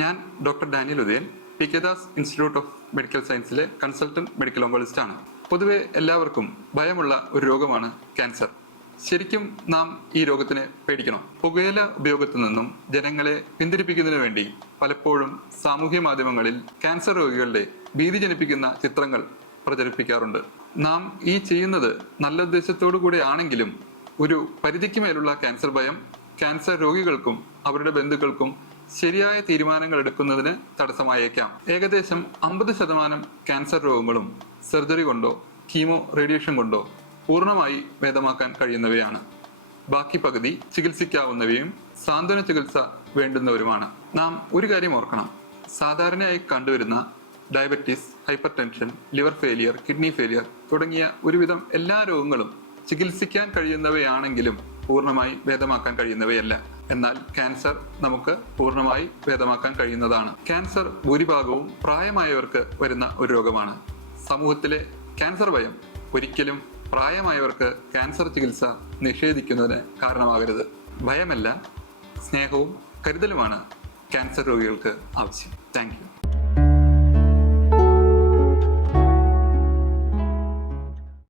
ഞാൻ doctor Daniel Udayan, P K Das institute of medical സയൻസിലെ consultant medical oncologist ആണ്. പൊതുവെ എല്ലാവർക്കും ഭയമുള്ള ഒരു രോഗമാണ് ക്യാൻസർ. ശരിക്കും നാം ഈ രോഗത്തിനെ പേടിക്കണം. പുകയില ഉപയോഗത്തിൽ നിന്നും ജനങ്ങളെ പിന്തിരിപ്പിക്കുന്നതിനു വേണ്ടി പലപ്പോഴും സാമൂഹ്യ മാധ്യമങ്ങളിൽ ക്യാൻസർ രോഗികളുടെ ഭീതി ജനിപ്പിക്കുന്ന ചിത്രങ്ങൾ പ്രചരിപ്പിക്കാറുണ്ട്. നാം ഈ ചെയ്യുന്നത് നല്ല ഉദ്ദേശത്തോടു കൂടി ആണെങ്കിലും ഒരു പരിധിക്ക് മേലുള്ള ക്യാൻസർ ഭയം ക്യാൻസർ രോഗികൾക്കും അവരുടെ ബന്ധുക്കൾക്കും ശരിയായ തീരുമാനങ്ങൾ എടുക്കുന്നതിന് തടസ്സമായേക്കാം. ഏകദേശം 50% ക്യാൻസർ രോഗങ്ങളും സർജറി കൊണ്ടോ കീമോ റേഡിയേഷൻ കൊണ്ടോ പൂർണ്ണമായി ഭേദമാക്കാൻ കഴിയുന്നവയാണ്. ബാക്കി പകുതി ചികിത്സിക്കാവുന്നവയും സാന്ത്വന ചികിത്സ വേണ്ടുന്നവരുമാണ്. നാം ഒരു കാര്യം ഓർക്കണം, സാധാരണയായി കണ്ടുവരുന്ന diabetes, hyper tension, liver failure, kidney failure തുടങ്ങിയ ഒരുവിധം എല്ലാ രോഗങ്ങളും ചികിത്സിക്കാൻ കഴിയുന്നവയാണെങ്കിലും പൂർണ്ണമായി ഭേദമാക്കാൻ കഴിയുന്നവയല്ല. എന്നാൽ ക്യാൻസർ നമുക്ക് പൂർണ്ണമായി ഭേദമാക്കാൻ കഴിയുന്നതാണ്. ക്യാൻസർ ഭൂരിഭാഗവും പ്രായമായവർക്ക് വരുന്ന ഒരു രോഗമാണ്. സമൂഹത്തിലെ ക്യാൻസർ ഭയം ഒരിക്കലും പ്രായമായവർക്ക് ക്യാൻസർ ചികിത്സ നിഷേധിക്കുന്നതിന് കാരണമാകരുത്. ഭയമല്ല, സ്നേഹവും കരുതലുമാണ് ക്യാൻസർ രോഗികൾക്ക് ആവശ്യം. Thank you.